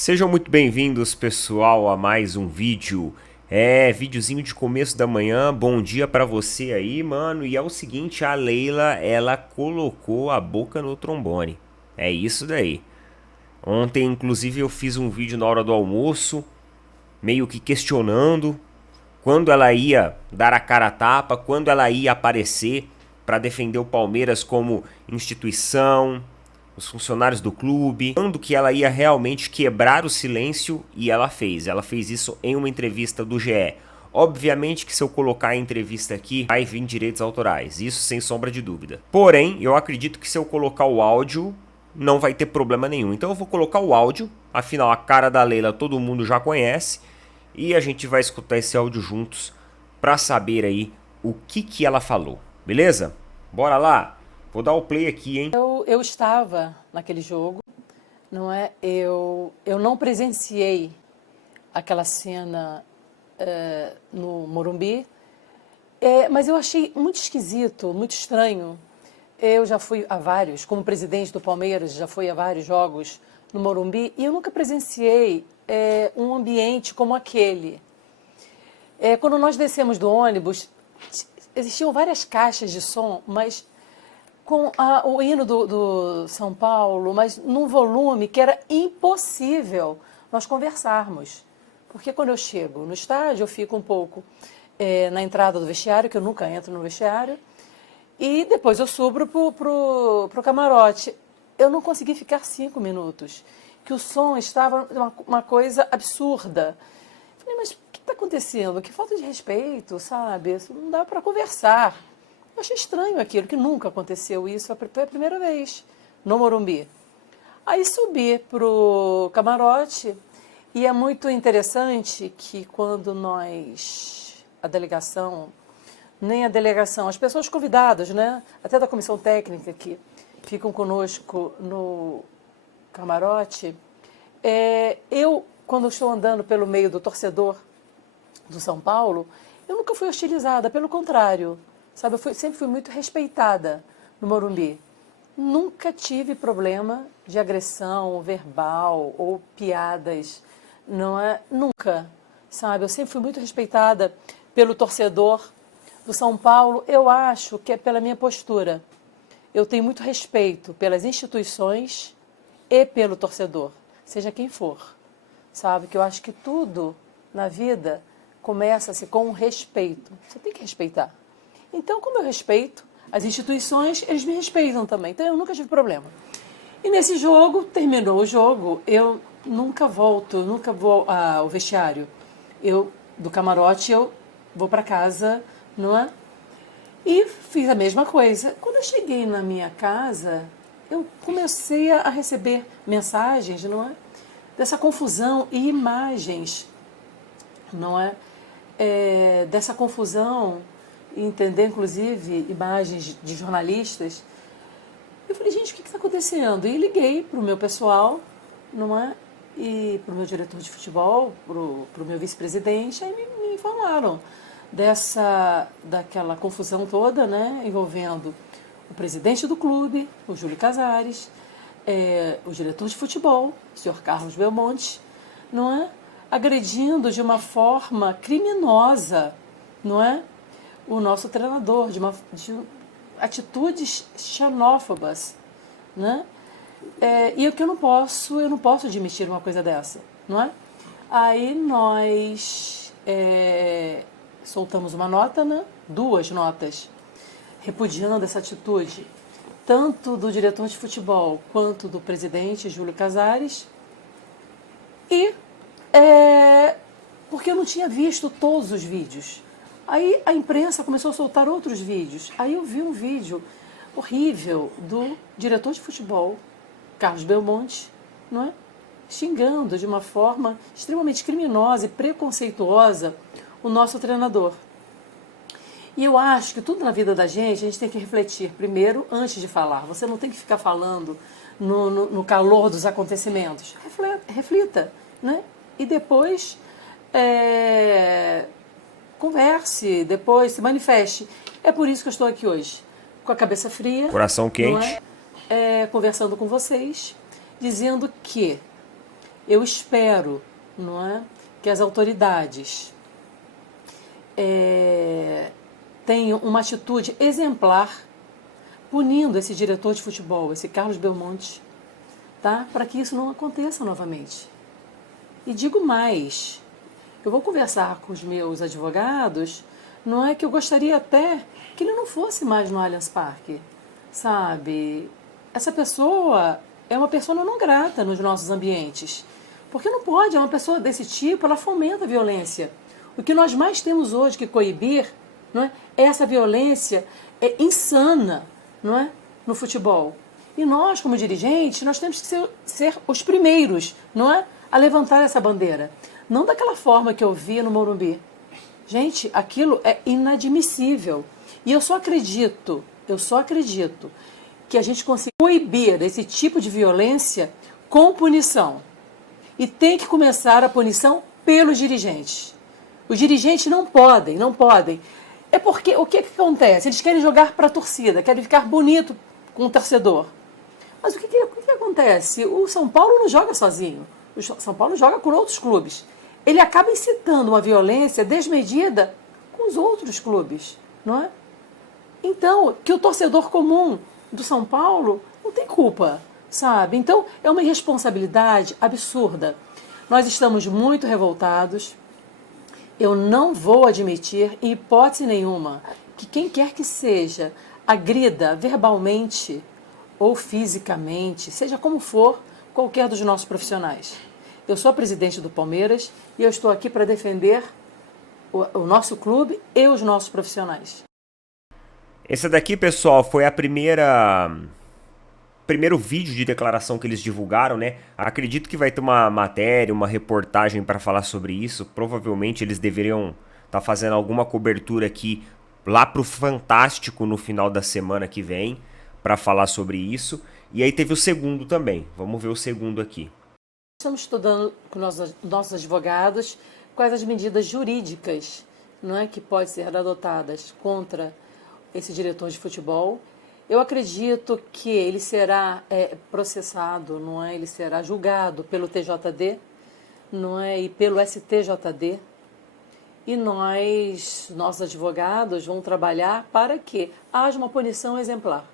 Sejam muito bem-vindos, pessoal, a mais um vídeo. Videozinho de começo da manhã. Bom dia pra você aí, mano. E é o seguinte, a Leila, ela colocou a boca no trombone. É isso daí. Ontem, inclusive, eu fiz um vídeo na hora do almoço, meio que questionando quando ela ia dar a cara a tapa, quando ela ia aparecer para defender o Palmeiras como instituição, os funcionários do clube, quando que ela ia realmente quebrar o silêncio, e ela fez. Ela fez isso em uma entrevista do GE. Obviamente que se eu colocar a entrevista aqui, vai vir direitos autorais, isso sem sombra de dúvida. Porém, eu acredito que se eu colocar o áudio, não vai ter problema nenhum. Então eu vou colocar o áudio, afinal a cara da Leila todo mundo já conhece, e a gente vai escutar esse áudio juntos para saber aí o que ela falou, beleza? Bora lá? Vou dar o play aqui, hein? Eu estava naquele jogo, não é? Eu não presenciei aquela cena no Morumbi, mas eu achei muito esquisito, muito estranho. Eu já fui a vários, como presidente do Palmeiras, já fui a vários jogos no Morumbi, e eu nunca presenciei um ambiente como aquele. Quando nós descemos do ônibus, existiam várias caixas de som, mas com o hino do São Paulo, mas num volume que era impossível nós conversarmos. Porque quando eu chego no estádio, eu fico um pouco na entrada do vestiário, que eu nunca entro no vestiário, e depois eu subo pro camarote. Eu não consegui ficar 5 minutos, que o som estava uma coisa absurda. Falei, mas o que está acontecendo? Que falta de respeito, sabe? Isso não dá para conversar. Eu achei estranho aquilo, que nunca aconteceu isso, foi a primeira vez no Morumbi. Aí subi pro camarote, e é muito interessante que quando a delegação, nem a delegação, as pessoas convidadas, né, até da comissão técnica que ficam conosco no camarote, quando eu estou andando pelo meio do torcedor do São Paulo, eu nunca fui hostilizada, pelo contrário. Sabe, sempre fui muito respeitada no Morumbi. Nunca tive problema de agressão verbal ou piadas, não é? Nunca, sabe? Eu sempre fui muito respeitada pelo torcedor do São Paulo. Eu acho que é pela minha postura. Eu tenho muito respeito pelas instituições e pelo torcedor, seja quem for, sabe? Que eu acho que tudo na vida começa-se com respeito. Você tem que respeitar. Então, como eu respeito as instituições, eles me respeitam também. Então, eu nunca tive problema. E nesse jogo, terminou o jogo, eu nunca vou ao vestiário. Do camarote, eu vou para casa, não é? E fiz a mesma coisa. Quando eu cheguei na minha casa, eu comecei a receber mensagens, não é? Dessa confusão e imagens, não é? Dessa confusão, entender, inclusive, imagens de jornalistas. Eu falei, gente, o que está acontecendo? E liguei para o meu pessoal, não é? E para o meu diretor de futebol, para o meu vice-presidente, aí me informaram daquela confusão toda, né? Envolvendo o presidente do clube, o Júlio Casares, o diretor de futebol, o senhor Carlos Belmonte, não é? Agredindo de uma forma criminosa, não é? O nosso treinador, de atitudes xenófobas, né? E o que eu não posso admitir uma coisa dessa, não é? Aí nós soltamos uma nota, né? 2 notas, repudiando essa atitude, tanto do diretor de futebol quanto do presidente Júlio Casares, e porque eu não tinha visto todos os vídeos. Aí a imprensa começou a soltar outros vídeos. Aí eu vi um vídeo horrível do diretor de futebol, Carlos Belmonte, não é? Xingando de uma forma extremamente criminosa e preconceituosa o nosso treinador. E eu acho que tudo na vida da gente, a gente tem que refletir primeiro antes de falar. Você não tem que ficar falando no calor dos acontecimentos. Reflita, né? E depois converse, depois se manifeste. É por isso que eu estou aqui hoje, com a cabeça fria, Coração quente. não é? Conversando com vocês, dizendo que Eu espero, não é, que as autoridades tenham uma atitude exemplar punindo esse diretor de futebol, esse Carlos Belmonte, tá? Para que isso não aconteça novamente. E digo mais, eu vou conversar com os meus advogados, não é que eu gostaria até que ele não fosse mais no Allianz Parque, sabe? Essa pessoa é uma pessoa não grata nos nossos ambientes, porque não pode, é uma pessoa desse tipo, ela fomenta a violência. O que nós mais temos hoje que coibir, não é essa violência insana, não é, no futebol. E nós, como dirigentes, nós temos que ser os primeiros, não é, a levantar essa bandeira. Não daquela forma que eu vi no Morumbi. Gente, aquilo é inadmissível. E eu só acredito que a gente consiga coibir esse tipo de violência com punição. E tem que começar a punição pelos dirigentes. Os dirigentes não podem. É porque o que acontece? Eles querem jogar para a torcida, querem ficar bonito com o torcedor. Mas o que acontece? O São Paulo não joga sozinho. O São Paulo joga com outros clubes. Ele acaba incitando uma violência desmedida com os outros clubes, não é? Então, que o torcedor comum do São Paulo não tem culpa, sabe? Então, é uma irresponsabilidade absurda. Nós estamos muito revoltados. Eu não vou admitir, em hipótese nenhuma, que quem quer que seja agrida verbalmente ou fisicamente, seja como for, qualquer dos nossos profissionais. Eu sou a presidente do Palmeiras e eu estou aqui para defender o nosso clube e os nossos profissionais. Essa daqui, pessoal, foi a primeiro vídeo de declaração que eles divulgaram, né? Acredito que vai ter uma matéria, uma reportagem para falar sobre isso. Provavelmente eles deveriam estar fazendo alguma cobertura aqui lá pro Fantástico no final da semana que vem para falar sobre isso. E aí teve o segundo também. Vamos ver o segundo aqui. Estamos estudando com nossos advogados quais as medidas jurídicas, não é, que podem ser adotadas contra esse diretor de futebol. Eu acredito que ele será processado, não é? Ele será julgado pelo TJD, não é? E pelo STJD. E nossos advogados, vão trabalhar para que haja uma punição exemplar.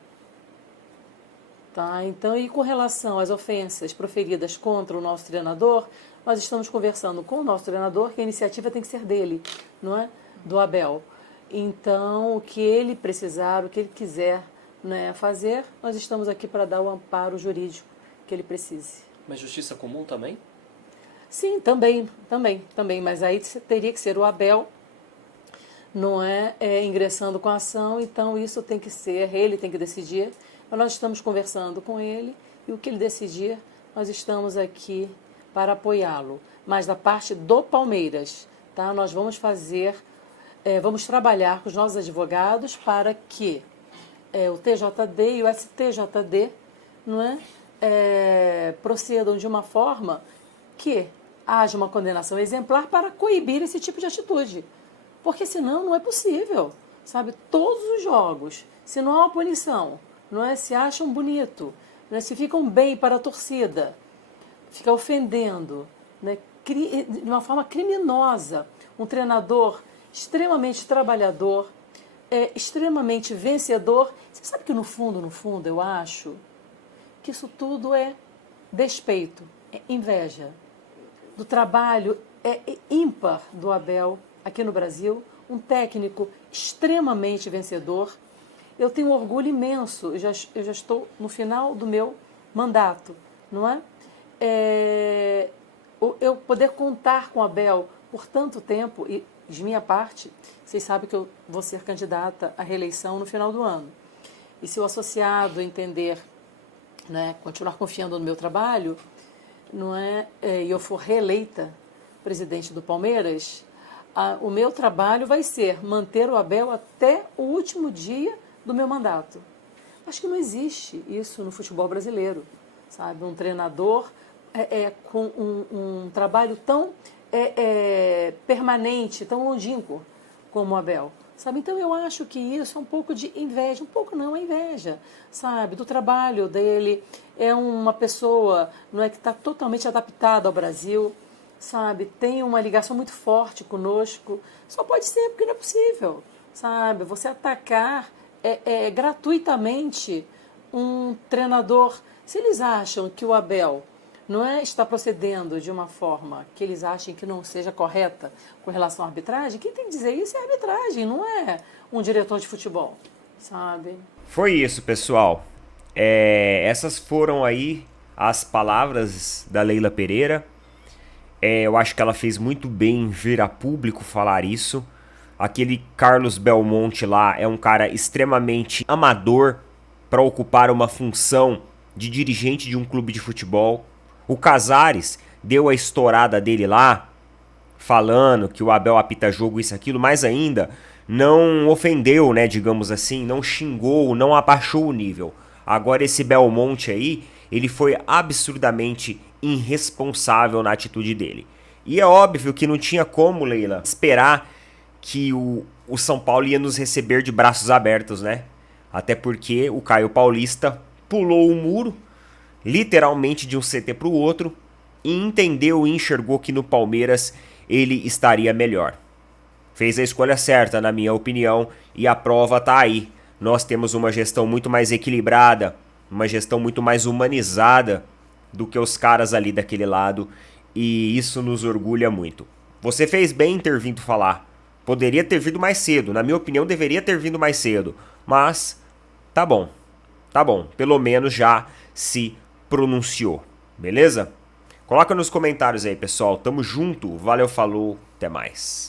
Tá? Então, e com relação às ofensas proferidas contra o nosso treinador, nós estamos conversando com o nosso treinador que a iniciativa tem que ser dele, não é? Do Abel. Então, o que ele precisar, o que ele quiser, né, fazer, nós estamos aqui para dar o amparo jurídico que ele precise. Mas justiça comum também? Sim, também, mas aí teria que ser o Abel, não é, ingressando com a ação, então isso tem que ser, ele tem que decidir, mas nós estamos conversando com ele e o que ele decidir, nós estamos aqui para apoiá-lo. Mas da parte do Palmeiras, tá, nós vamos vamos trabalhar com os nossos advogados para que o TJD e o STJD, não é, procedam de uma forma que haja uma condenação exemplar para coibir esse tipo de atitude. Porque senão não é possível, sabe? Todos os jogos, se não há uma punição, não é, se acham bonito, não é, se ficam bem para a torcida, fica ofendendo, né, de uma forma criminosa, um treinador extremamente trabalhador, extremamente vencedor. Você sabe que no fundo, eu acho que isso tudo é despeito, é inveja do trabalho ímpar do Abel aqui no Brasil, um técnico extremamente vencedor. Eu tenho um orgulho imenso, eu já estou no final do meu mandato, não é? Eu poder contar com o Abel por tanto tempo, e de minha parte, vocês sabem que eu vou ser candidata à reeleição no final do ano. E se o associado entender, né, continuar confiando no meu trabalho, não é, e eu for reeleita presidente do Palmeiras, o meu trabalho vai ser manter o Abel até o último dia do meu mandato. Acho que não existe isso no futebol brasileiro, sabe? Um treinador com um trabalho tão permanente, tão longínquo como o Abel. sabe? Então eu acho que isso é um pouco de inveja, um pouco não, é inveja, sabe? Do trabalho dele, é uma pessoa, não é, que está totalmente adaptada ao Brasil, sabe? Tem uma ligação muito forte conosco, só pode ser porque não é possível, sabe? Você atacar gratuitamente um treinador, se eles acham que o Abel não é, está procedendo de uma forma que eles achem que não seja correta com relação à arbitragem, quem tem que dizer isso é a arbitragem, não é um diretor de futebol, sabe? Foi isso, pessoal. Essas foram aí as palavras da Leila Pereira. Eu acho que ela fez muito bem em vir a público falar isso. Aquele Carlos Belmonte lá é um cara extremamente amador para ocupar uma função de dirigente de um clube de futebol. O Casares deu a estourada dele lá, falando que o Abel apita jogo, isso, aquilo, mas ainda não ofendeu, né, digamos assim, não xingou, não abaixou o nível. Agora esse Belmonte aí, ele foi absurdamente irresponsável na atitude dele. E é óbvio que não tinha como, Leila, esperar que o São Paulo ia nos receber de braços abertos, né? Até porque o Caio Paulista pulou o muro, literalmente de um CT para o outro, e entendeu e enxergou que no Palmeiras ele estaria melhor. Fez a escolha certa, na minha opinião, e a prova tá aí. Nós temos uma gestão muito mais equilibrada, uma gestão muito mais humanizada do que os caras ali daquele lado, e isso nos orgulha muito. Você fez bem em ter vindo falar. Poderia ter vindo mais cedo, na minha opinião deveria ter vindo mais cedo, mas tá bom, pelo menos já se pronunciou, beleza? Coloca nos comentários aí, pessoal, tamo junto, valeu, falou, até mais.